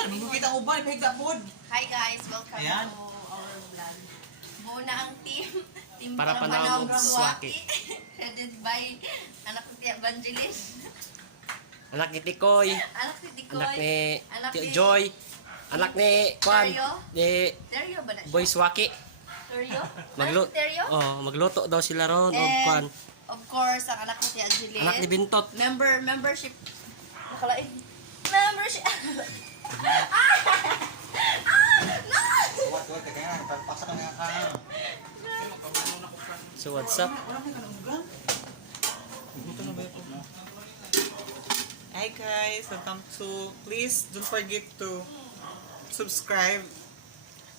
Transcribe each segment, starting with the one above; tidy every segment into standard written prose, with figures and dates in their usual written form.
Magkita ko ba? Pahigda po. Hi guys, welcome Ayan. to our vlog. Buo na ang team Para Panahon panahon Swaki. headed by anak ko si Evangelist, Anak ni Tikoy, anak si Dikoy, anak ni anak Tio ni Joy, anak ni Kwan, Teryo? ni Teryo ba na siya? Boy Swaki. Teryo? Magluto. Anak si Teryo? Oh, magluto daw sila ron og And, Kwan. of course, ang anak ko si Angeline. Anak ni Bintot. Membership. Nakalain. Membership. What, kaya nga, paksa ka nga ka. So what's up? Wala may kanugan. Buto na ba ito? Hi guys, welcome to, please don't forget to subscribe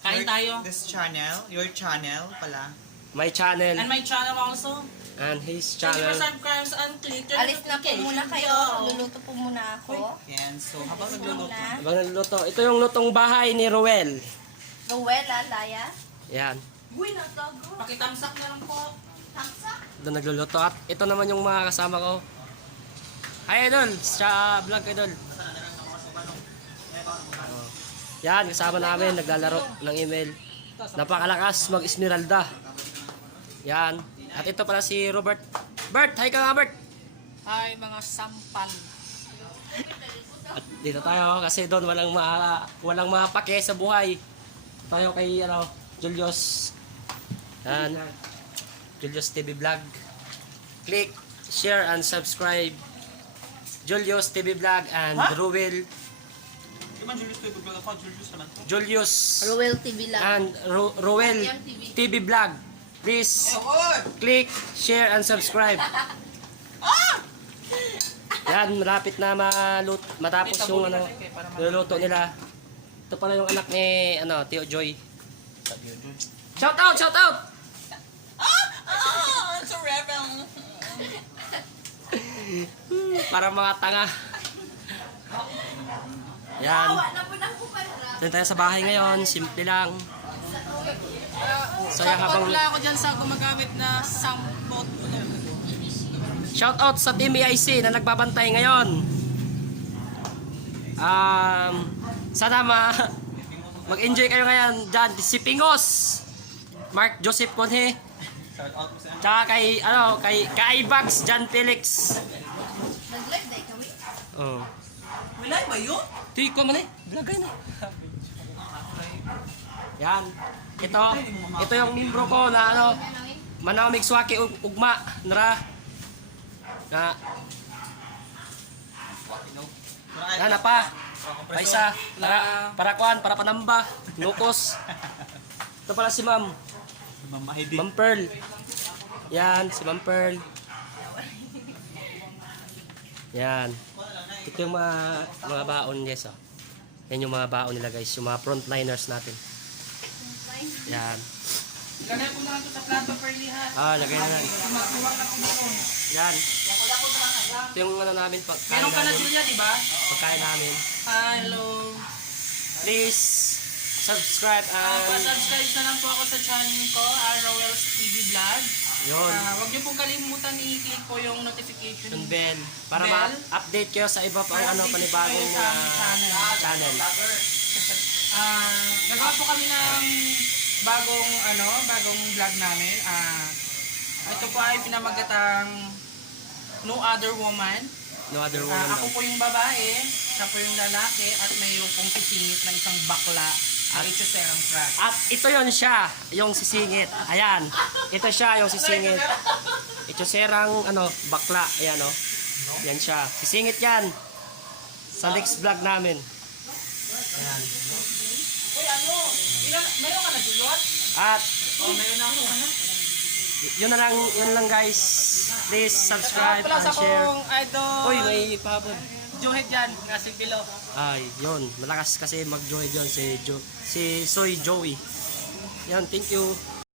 Kain tayo. this channel, your channel pala. My channel And my channel also. and his Thank you for channel. subscribes and click the Alis na po notification muna kayo. bell. Luluto po muna ako. Yan, so habang nagluluto. Muna. Ibang nagluluto. Ito yung lutong bahay ni Roel. Rowella, Laya. Yan. Uy, nagtago. Pakitamsak na lang po. Taksa. Doon nagluluto. At ito naman yung mga kasama ko. Hi Idol! Sa vlog Idol. Oh. Yan, kasama namin. Naglalaro ng email. Napakalakas mag-Esmeralda. Yan. At ito pala si Robert. Bert! Hi ka nga Bert! Hi mga sampal. At dito tayo kasi doon walang mapake sa buhay. Tayo kay Julius. Yan. Julius TV Vlog. Click, share and subscribe. Julius TV Vlog and Ruel. Di man Julius ko i-vlog ako, Julius naman to. Julius Rowell TV lang. and Ruel TV Vlog. Please click, share and subscribe. Yan, malapit na matapos yung niluluto nila. Ito pala yung anak ni Tio Joy. Shout out, shout out. It's a rebel. Para mga tanga. Yan. Na po na po pala. Doon tayo sa bahay ngayon, simple lang. So yan habang Wala ako dyan sa gumagamit na sampot. shout out sa Team EIC na nagbabantay ngayon. Sana mag-enjoy kayo ngayon dyan. Si Pingos, Mark Joseph Conhe, Shout out mo sa tsaka kay Bags, John Felix. Nag-live na kami. Oh. Wala ba yun? Di ko man eh. Vlogay na. Yan. Ito yung membro ko na Manawmig Swaki ugma nara. Na na pa. Paisa para kuan, para panamba, lukos. Ito pala si Ma'am. Mamahidi. Ma'am Pearl. Yan, si Ma'am Pearl. Yan. Ito yung mga baon guys, oh. Yan yung mga baon nila guys, yung mga frontliners natin. Yan. Lagay ko na ito sa plato perlihan. Lagay na yan. Magkuwang na po. Yan. Ito yung namin pagkain Meron ka na namin. Julia, di ba? Pagkain namin. Hello. Please subscribe and Pa-subscribe na lang po ako sa channel ko, Rowell's TV Vlog. yun. Huwag niyo pong kalimutan i-click po yung notification Yung bell. Para Bell. ma-update kayo sa iba pang panibagong Sa aming channel. Nagawa po kami ng bagong vlog namin. Ito po ay pinamagatang No Other Woman. No other woman. Ako po yung babae, siya po yung lalaki, at mayroon pong sisingit na isang bakla at ituserang crush. At ito yon siya, yung sisingit. Ayan. Ito siya, yung sisingit. Ito serang, bakla. Ayan, oh. Yan siya. Sisingit yan. Sa next vlog namin. Ayan. Mayroon ka na, Julian? At, Mayroon na ako, ano? yun lang guys. Please subscribe Plus and share. akong idol. Uy, may pabod. Juhid yan, kasi pilo. Ay, yun. Malakas kasi mag-joy dyan si Soy Joey. Yan, thank you.